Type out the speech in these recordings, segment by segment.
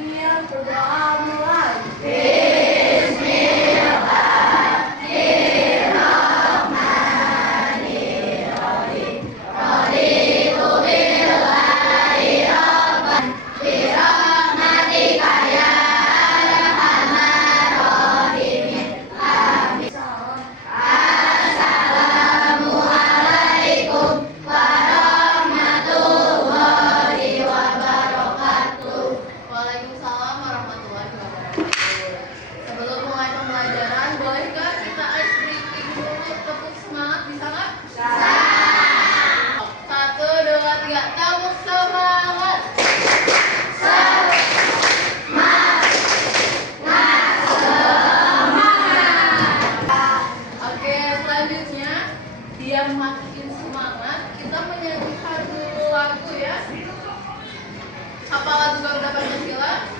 Yuk berdoa mulai. Waalaikumsalam warahmatullahi wabarakatuh. Sebelum mulai pembelajaran, boleh nggak kita ice breaking dulu? Tepuk semangat, bisa nggak? Bisa. Satu, dua, tiga, tepuk semangat. Oke, selanjutnya biar makin semangat, kita menyanyikan dulu lagu ya. Apa lagu Garuda Pancasila?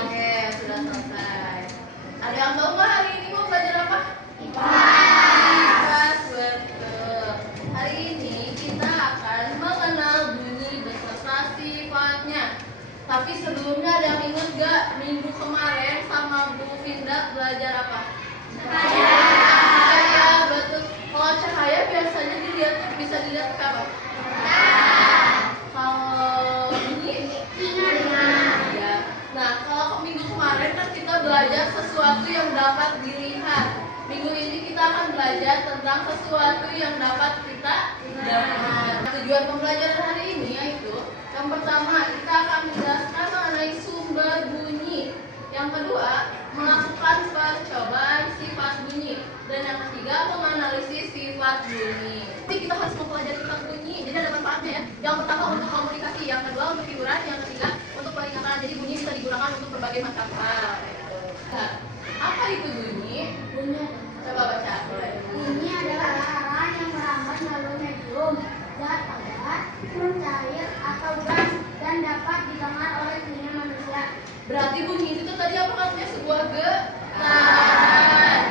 Oke, sudah selesai. Ada yang tahu nggak hari ini mau belajar apa? IPAS, betul. Hari ini kita akan mengenal bunyi beserta sifatnya. Tapi sebelumnya ada yang ingat gak minggu kemarin sama Bu Finda belajar apa? Cahaya, betul. Kalau cahaya biasanya dilihat bisa dilihat pakai apa? Kalau bunyi? Ya. Nah, kalau minggu kemarin kan kita belajar sesuatu yang dapat dilihat. Minggu ini kita akan belajar tentang sesuatu yang dapat kita dengar. Tujuan pembelajaran hari ini yaitu yang pertama kita akan menjelaskan mengenai sumber bunyi. Yang kedua, melakukan percobaan sifat bunyi. Dan yang ketiga, menganalisis sifat bunyi. Jadi kita harus mempelajari tentang bunyi. Jadi ada manfaatnya ya. Yang pertama untuk komunikasi, yang kedua untuk hiburan, yang ketiga untuk peringatan. Jadi bunyi bisa digunakan untuk berbagai macam hal. Nah, apa itu bunyi? Bunyi. Coba baca. Bunyi adalah suara yang merambat melalui medium, zat padat, cair atau gas dan dapat didengar oleh telinga manusia. Berarti bunyi itu tadi apa katanya? Sebuah getaran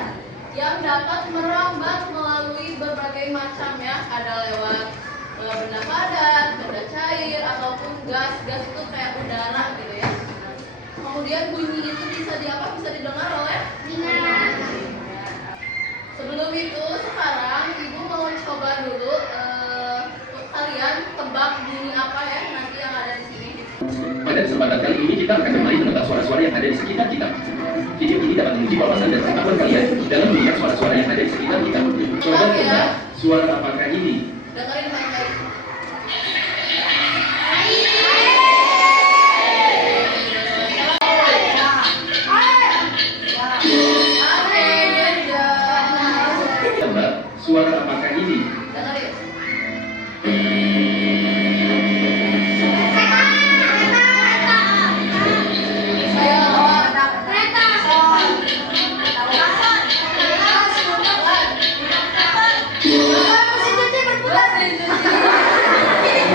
yang dapat merambat melalui berbagai macam ya. Ada lewat benda padat, benda cair ataupun gas. Gas itu kayak udara gitu ya. Kemudian bunyi itu bisa bisa didengar oleh Telinga. Sebelum itu sekarang ibu mau coba dulu kalian tebak bunyi apa ya nanti yang ada di sini. Pada kesempatan kali ini kita akan kembali menebak suara-suara yang ada di sekitar kita. Video ini dapat menguji wawasan dan pengetahuan kalian dalam melihat suara-suara yang ada di sekitar kita. Coba tebak suara apakah ini? Dengerin baik-baik. Tebak suara apakah ini? Dengerin.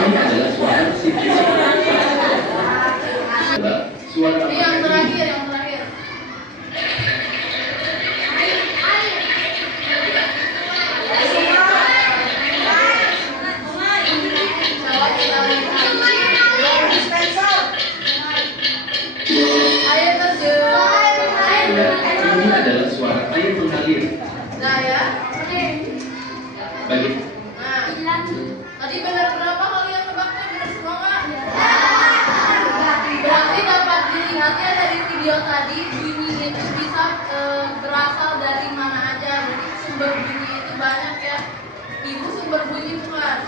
Ini adalah suara mesin cuci. Tebak suara Ini yang apakah terakhir, ini? yang terakhir. Coba kita lihat. Air terjun. Ini adalah suara air mengalir. Nah ya. Bagi Nah, tadi benar berapa kalian nebaknya? Benar semua nggak? Berarti dapat dilihat ya dari video tadi bunyi itu bisa berasal dari mana aja. Jadi sumber bunyi itu banyak ya. Ibu sumber bunyi bukan?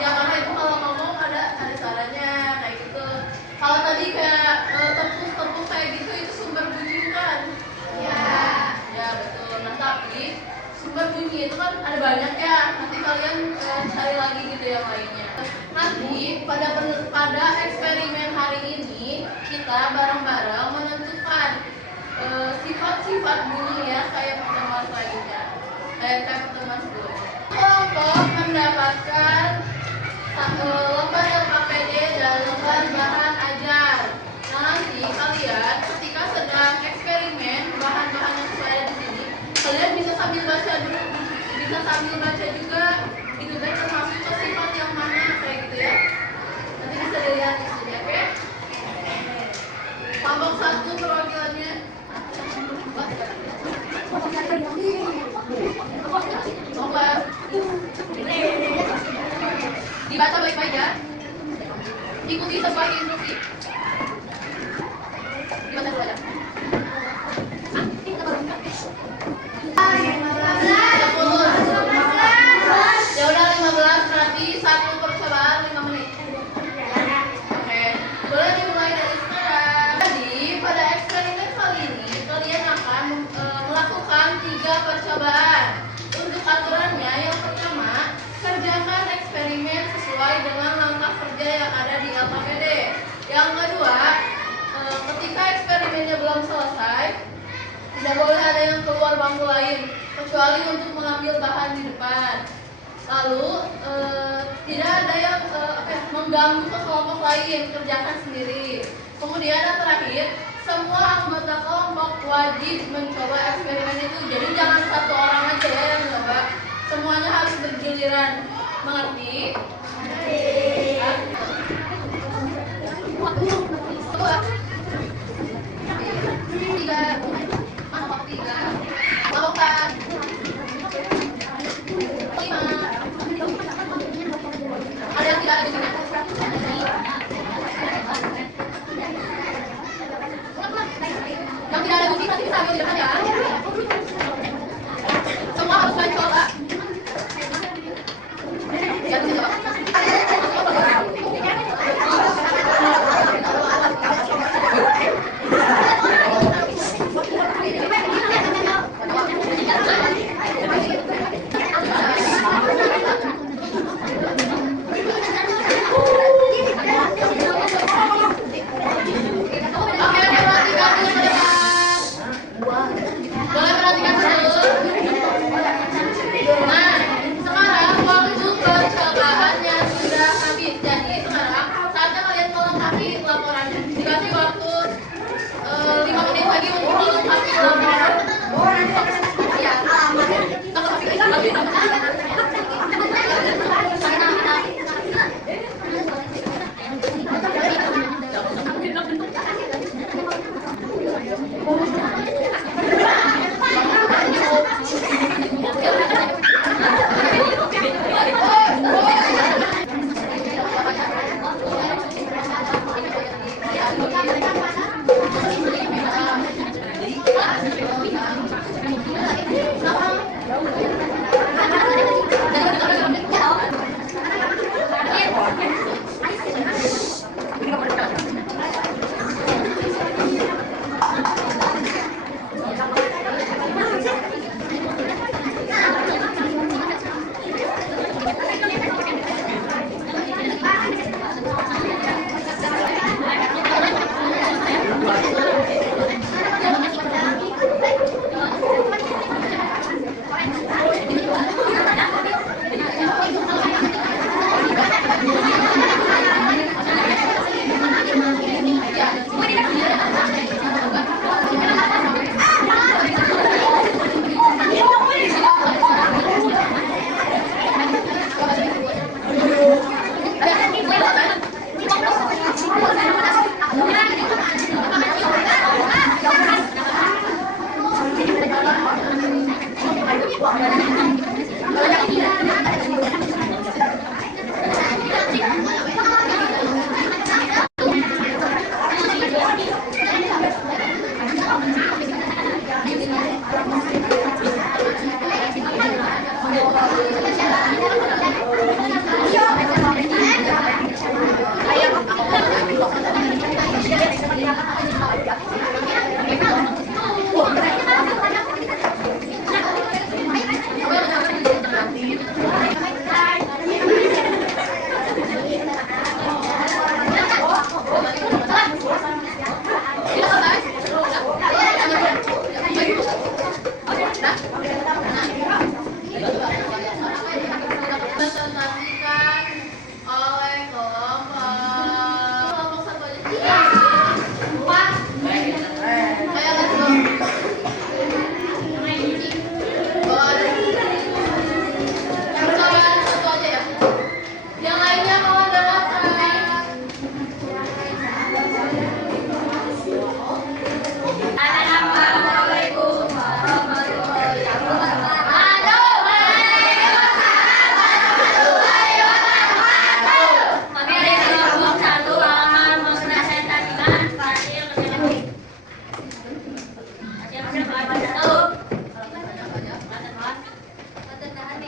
Ya karena ibu kalau ngomong ada caranya kayak gitu. Kalau tadi kayak tepuk-tepuk kayak gitu itu sumber bunyi bukan? Ya betul. Nah tapi sumber bunyi itu kan ada banyak ya. Nanti kalian cari lagi gitu yang lainnya. Nanti pada eksperimen hari ini kita bareng-bareng menentukan sifat-sifat bunyi ya kayak pertemuan selanjutnya. Kayak pertemuan sebelumnya. Kelompok mendapatkan lembar LKPD dan lembar bahan ajar. Nah, nanti kalian ketika sedang eksperimen bahan-bahan yang sudah ada di sini, kalian bisa sambil baca dulu, bisa sambil baca juga itu teh termasuk sifat yang mana kayak gitu ya. Nanti bisa dilihat di sini, oke? Kelompok 1 perwakilannya. Coba dibaca baik-baik ya. Ikuti sebuah instruksi. Dibaca dulu aja. 10. Ya udah 15 berarti 1 percobaan 5 menit. Oke, boleh dimulai dari sekarang. Jadi pada eksperimen kali ini kalian akan melakukan 3 percobaan. Untuk aturannya yang pertama, kerjakan eksperimen sesuai dengan langkah kerja yang ada di LKPD. Yang kedua, ketika eksperimennya belum selesai, tidak boleh ada yang keluar bangku lain kecuali untuk mengambil bahan di depan. Lalu tidak ada yang mengganggu ke kelompok lain, kerjakan sendiri. Kemudian yang terakhir, semua anggota kelompok wajib mencoba eksperimen itu. Jadi jangan satu orang aja ya yang mencoba, semuanya harus bergiliran. Mengerti? Ada yang tidak ada di sini? Yang tidak ada bukti nanti bisa ambil di depan ya. Semua harus mencoba. Ya, bisa coba.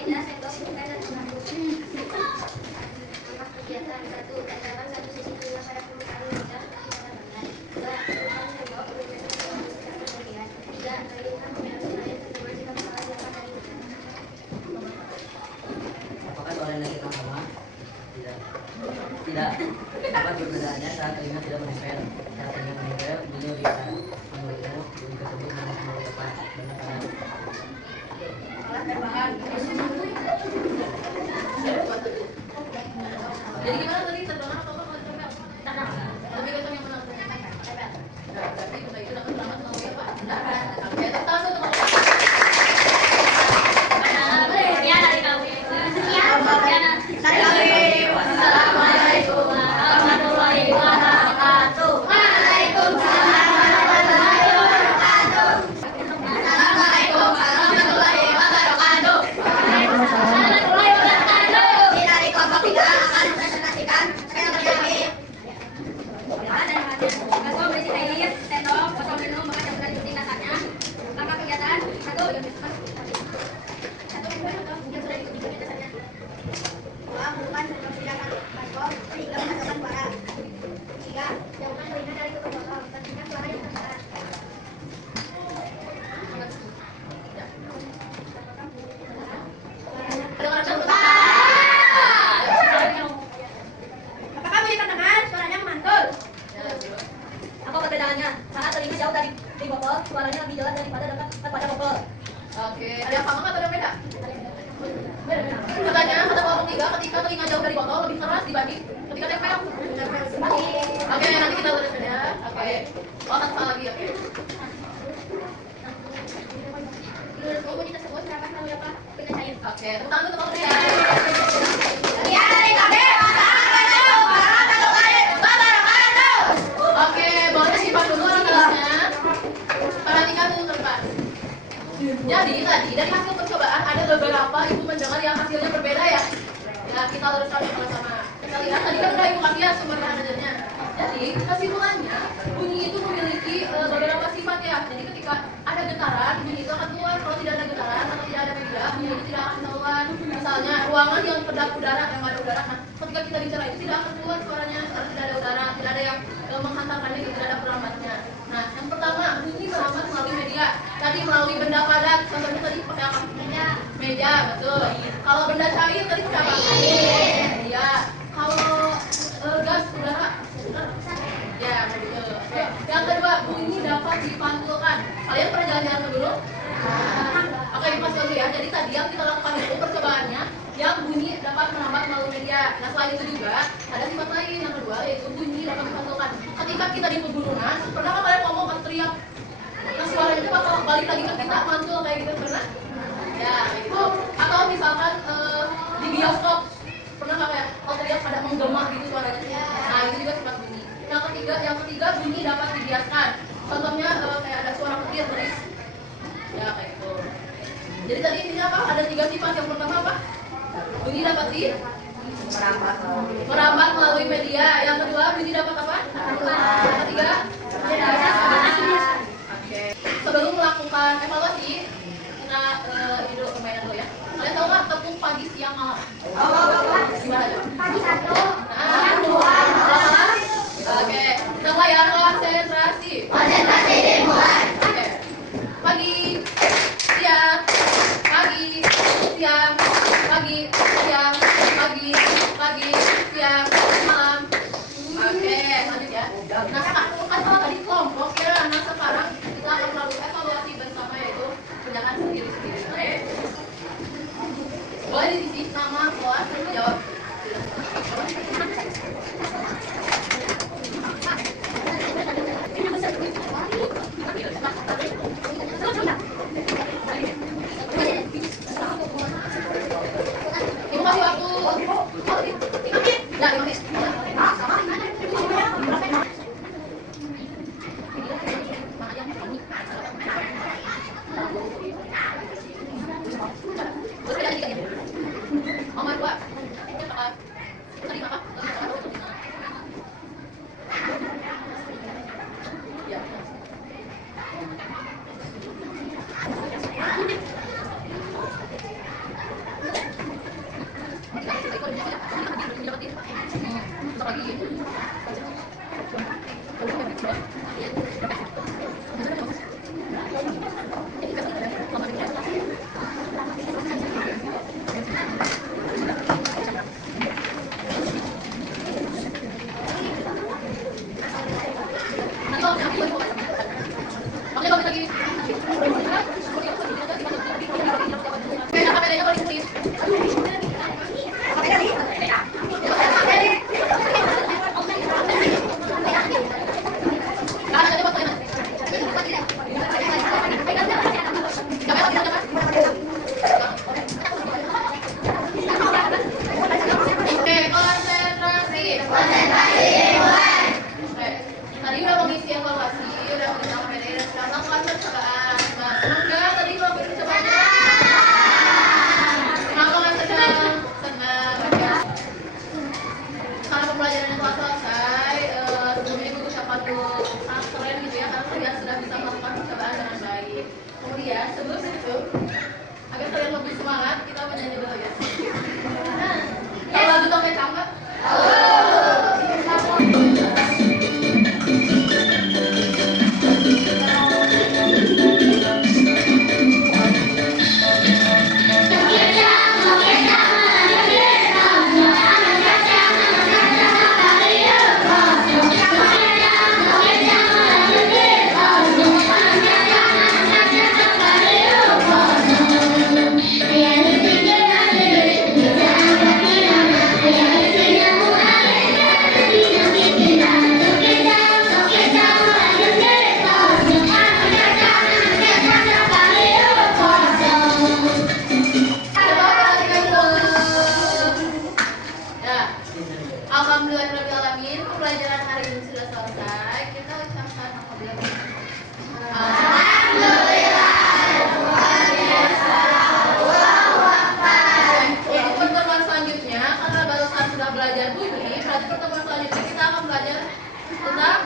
meja, sendok, pulpen, dan pengatur. Angka kegiatan 1. Tempelkan satu sisi tulisan pada permukaan meja seperti tanda tangan. 2. Tuliskan sendok, pulpen, dan bagian. 3. Kelilingan pembahasan lain terjemah jika kesalahan dapat dari meja. Apakah soal yang kita sama? Tidak. Tidak. Apa perbedaannya saat kalimat tidak menempel? Saat kalimat menempel, bunyi lebih besar. Menurutmu, bunyi tersebut harus melalui apa? Benar kan? Alat tambahan. Jadi gimana tadi terdengar atau apa? Terdengar. Lebih kencang yang mana? Nah, tapi benda itu dapat selamat melalui apa? Darat. Oke, tepuk tangan untuk Assalamualaikum warahmatullahi wabarakatuh. Assalamualaikum warahmatullahi wabarakatuh. Dari kelompok 3 akan mempresentasikan skema bernyanyi. Kasko berisi air, sendok, botol minum, bekas campuran gunting dasarnya. Langkah kegiatan 1. Yang sudah diikuti gunting dasarnya. 2. Bukan sebelum menggunakan kasko sehingga menghasilkan suara. 3. Jauhkan telinga dari tutup botol, tentukan suara yang terdengar. Apakah bunyi terdengar? Suaranya memantul. Apa perbedaannya? Saat telinga jauh dari botol, suaranya lebih jelas daripada dekat pada botol. Oke, ada yang sama nggak atau ada yang beda? Katanya kata kelompok 3 ketika telinga jauh dari botol lebih keras dibanding ketika tempel. Oke, nanti kita luruskan ya. Oke. Oh, satu hal lagi, oke. Menurutmu bunyi tersebut dapat melalui apa? Benda cair. Oke, tepuk tangan untuk kelompok 3. Sekian dari kami. Wassalamualaikum warahmatullahi wabarakatuh. Oke, boleh simpan dulu alat-alatnya. Perhatikan dulu ke depan. Jadi tadi dari hasil percobaan ada beberapa ibu mendengar yang hasilnya berbeda ya. Ya, kita luruskan sama-sama. Kita lihat tadi kan udah ibu kasih ya sumber bahan ajarnya. Jadi kesimpulannya bunyi itu memiliki beberapa sifat ya. Jadi ketika ada getaran bunyi itu akan keluar. Kalau tidak ada getaran atau tidak ada media bunyi itu tidak akan keluar. Misalnya ruangan yang kedap udara yang nggak ada udara. Nah, ketika kita bicara itu tidak akan keluar suaranya karena tidak ada udara, tidak ada yang menghantarkannya, tidak ada perambatnya. Nah, yang pertama bunyi merambat melalui media. Tadi melalui benda padat. Contohnya tadi pakai apa? Meja, betul. Kalau benda cair tadi pakai apa? Iya. Kalau gas udara, ya betul. Oke. Yang kedua bunyi dapat dipantulkan. Kalian pernah jalan-jalan ke gunung? Oke, pas dulu ya. Jadi tadi yang kita lakukan itu percobaannya yang bunyi dapat merambat melalui media. Nah, selain itu juga ada sifat lain yang kedua yaitu bunyi dapat dipantulkan. Ketika kita di pegunungan, pernah nggak kalian ngomong atau teriak? Nah, suaranya itu bakal balik lagi ke kita mantul kayak gitu, pernah? Ya, kayak gitu. Atau misalkan di bioskop, pernah nggak kayak kalau teriak pada menggema gitu suaranya? Nah, itu juga sifat bunyi. Yang ketiga bunyi dapat dibiaskan. Contohnya kayak ada suara petir beris. Ya, kayak gitu. Jadi tadi intinya apa? Ada 3 sifat. Yang pertama apa? Bunyi dapat merambat melalui media. Yang kedua bunyi dapat apa? Yang ketiga oke. Sebelum melakukan evaluasi kita hidup permainan dulu ya. Kalian tahu nggak tepung pagi siang malam? Gimana coba? Pagi 1. Nah, 2. Oke, kita mulai ya, konsentrasi. Konsentrasi dimulai. Oke. Pagi, siang, pagi, siang, pagi, siang, pagi, pagi, siang, malam. Oke, lanjut ya. Nah, kan kalau tadi kelompok ya, nah sekarang kita akan melakukan evaluasi bersama yaitu kerjakan sendiri-sendiri. Oke. Boleh di sisi nama, kelas, jawab. Ibu kasih waktu. Ya, 5 menit. Nomor 2. Tadi apa? Ya. lagi gitu. Oke, konsentrasi. Oke, tadi udah mengisi evaluasi, udah mengenal materi dan sekarang lakukan percobaan. Nah, senang nggak tadi melakukan percobaannya? Kenapa nggak senang? Senang, ya. Karena pembelajarannya telah selesai, sebelumnya ibu ucapkan dulu sangat keren gitu ya, karena kalian sudah bisa melakukan percobaan dengan baik. Kemudian sebelum itu, agar kalian lebih semangat, kita menyanyi dulu ya. Tahu lagu Topeng Tambak? Alhamdulillahirrahmanirrahim, pembelajaran hari ini sudah selesai. Kita ucapkan alhamdulillah. Untuk pertemuan selanjutnya, karena barusan sudah belajar bunyi, berarti pertemuan selanjutnya kita akan belajar tentang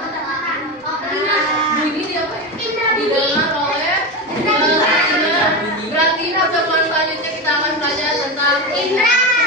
bunyi dia apa ya? Didengar oleh telinga. Berarti pertemuan selanjutnya kita akan belajar tentang indra.